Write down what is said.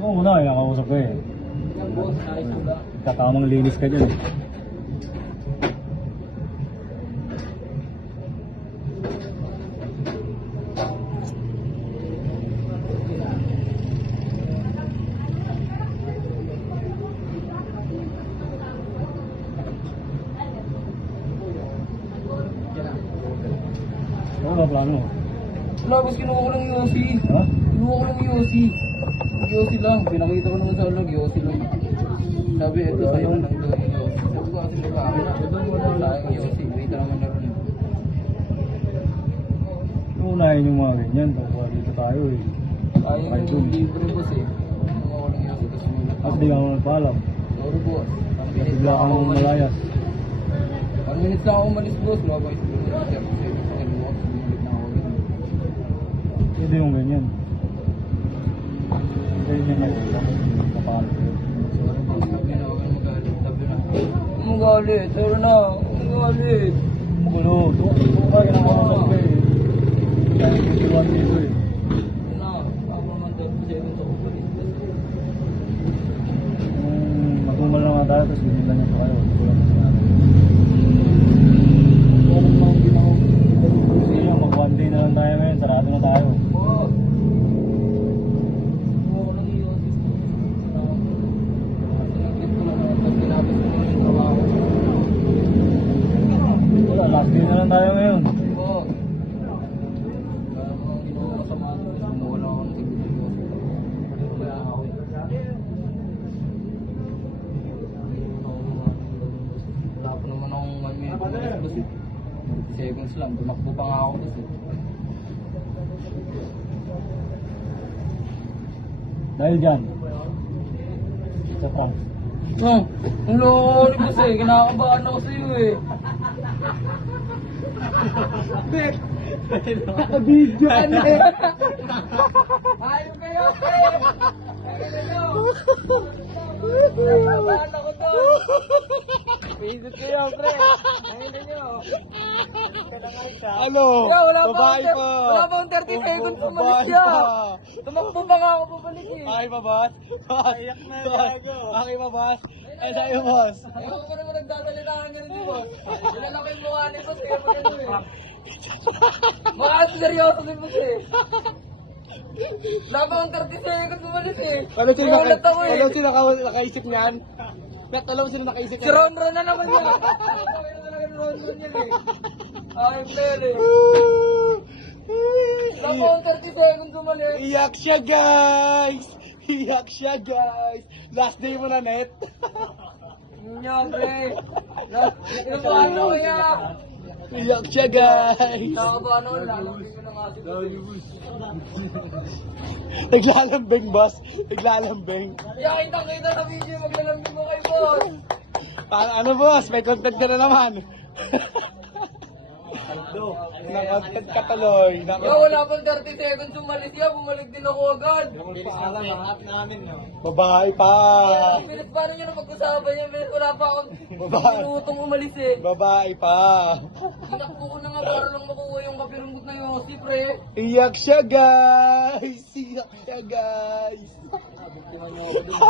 Oo muna, kinakausap ko eh. Katamang linis ka dyan eh. Oo ba plano? Wala, boss, kinuha ko lang yung OC. Ha? Kinuha ko lang yung OC. Yosi lang, pinakita ko naman sa vlog, Yosi lang. Sabi, ito sa'yo lang daw yung Yosi. Sabi ko kasi nagkakain na, sayang Yosi, wait naman na rin. Unahin yung mga ganyan, tapos dito tayo eh. Sayang yung libre, boss eh. Kinuha ko lang Yosi, tapos At di ka mo nagpaalam. sorry, boss. 1 minute Bigla lang kang ako umalis. malayas. 1 minute lang ako umalis, boss. Wala ba yung kasi ako sa'yo sa kinuha, bumalik na ako rin. Pwede yung ganyan. Ganyan na yun. Kapaalam ko yun. Sorry, boss. Sabi na, huwag magalit. Sabi na. Magalit, sorry na. Magalit. Magulo. Tuwa ka kinakausap ko eh. Kaya 51 dito eh. Na, ako naman 30 seconds ako umalis. Matumal na nga tayo, tapos binilan niya pa kayo. Kulang na sinabi. Parang mga ginawa. Kasi yung mag one day na lang tayo ngayon, sarado na tayo. Oo. Kinuha ko lang yung sinaglit ko lang na tapos tinapos ko lang yung trabaho. Wala, last day na lang tayo ngayon. Oo. Kaya mga ginawa ko sa mga kumuha lang ako ng siguro. Wala ako. Wala pa naman akong 1 minute umalis, boss. 30 seconds lang, tumakbo pa nga ako, boss. Dahil dyan. Sa trunk. Ang loko ni boss eh, kinakabahan ako sa'yo eh. Naka-video ka na eh. Ayun kayo, pre! Ayun kayo! Kinakabahan ako doon! Pindot kayo, pre! Ayun kayo! Ano? Wala Babae pa. Wala pa akong 30 seconds Babae umalis siya! pa. Tumakbo pa nga ako pabalik eh! Okay ba, boss? Ayak na gago. Okay ba, boss? Ay, sa'yo, boss. Ewan ko naman nagdadalitaan niya rin si boss. Nilalaki yung mukha ni boss eh, magano eh. Mukha seryoso si boss eh. Wala pa akong 30 seconds umalis eh. Nagulat ako eh. Ano sila nakaisip niyan? Nak, alam mo sila nakaisip Si Ron na naman yan. Ano talaga ni Ron yan eh. Ay, player eh. Wala pa akong 30 seconds umalis. Iyak siya, guys! Iyak siya, guys! Last day mo na, net. Yan, pre. Inabahan ako kaya. Iyak siya, guys! Nakakabahan ako, lalambing ko na nga si boss. Naglalambing, boss. Naglalambing. Kaya kita sa video, maglalambing mo kay boss. Ano, boss? May content ka na naman. Nakakontent ka tuloy. Yo, wala pang 30 seconds umalis yan, bumalik din ako agad. Babae pa. Bilis paano nyo na pag-usapan yan, bilis wala pa akong Babae. minutong umalis eh. Babae pa. Itakbo ko na nga para lang makuha yung kapirunggot na Yossi, pre. Iyak siya, guys! Iyak siya, guys! Buktiman nyo ako dun.